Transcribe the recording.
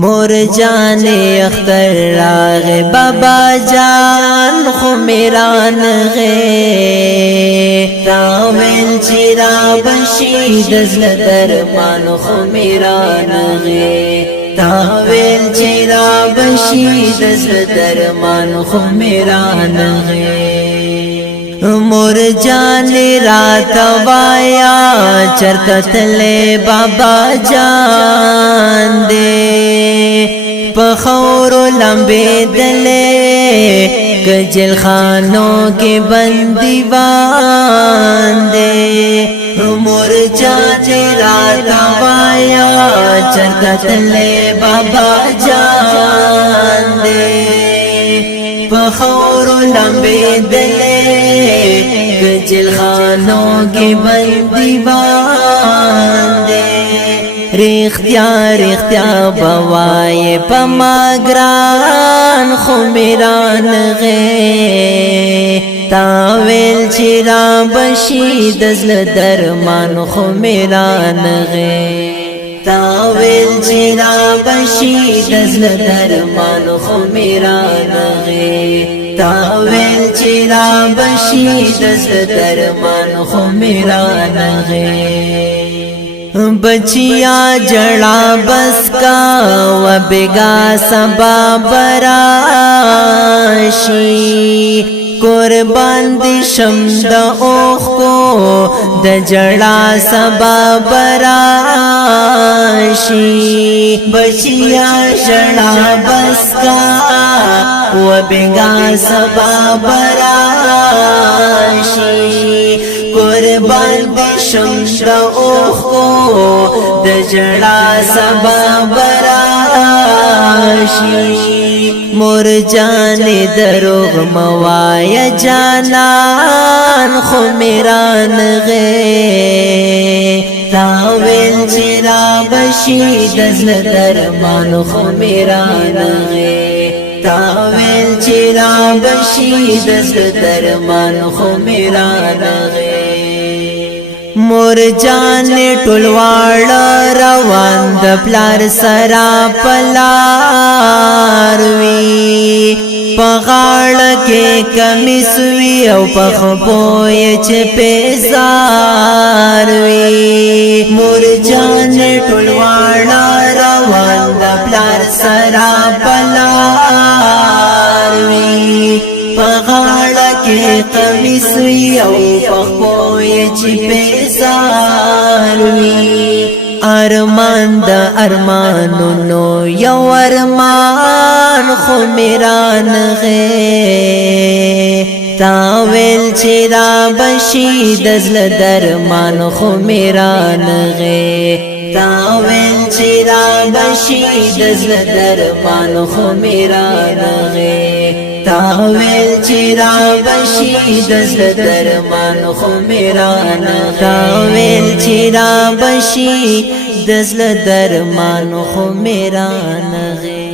مور جان اختر راغ بابا جان خو میران غه تاویل چرا بشید ازل درمان خو میران غه تاویل چرا بشید ازل درمان خو میران غه مور جان رات وایا چرتا تلے بابا جان دے پخور لمبے دلے کجل خانوں کے بندیوان دے مور جان رات وایا چرتا تلے بابا جان دے پخور لمبے دلے کجل خانوں کی بندیوان دے ریختیا بوائے پما گران خو میران غے تاویل چرا بشید ازل درمان خو میران غے تاویل چرا بشید ازل درمان خو میران غے تاویل چرا بشید ازل درمان خو میران غے بچیا جڑا بس کا و بگا سبا براشی قربان دی شمد اوخ کو د جڑا سبا براشی بچیا جڑا بس کا و بگا سبا براشی قربان دی شمد اوخ کو د جڑا سبا براشی مور جان دروغ موایا جانان خو میران غے تاویل چرا بشید ازل درمان خو میران غے تاویل چرا بشید ازل درمان خو میران غے مور جان ټولواړ روان د پلار سرا پلار وی پغاړ کې کمیس وی او پخپوی چ پیزار وی مور جان ټولواړ روان د پلار سرا پلار وی پغاړ کې کمیس وی او پخپوی چ ارمان دا ارمانونو یو ارمان خو میران غے تاویل چرا بشید ازل درمان خو میران غے تاویل چرا بشید ازل درمان خو میران غے تاویل چرا بشید ازل درمان خو میران تاویل چرا بشید ازل درمان خو میران غے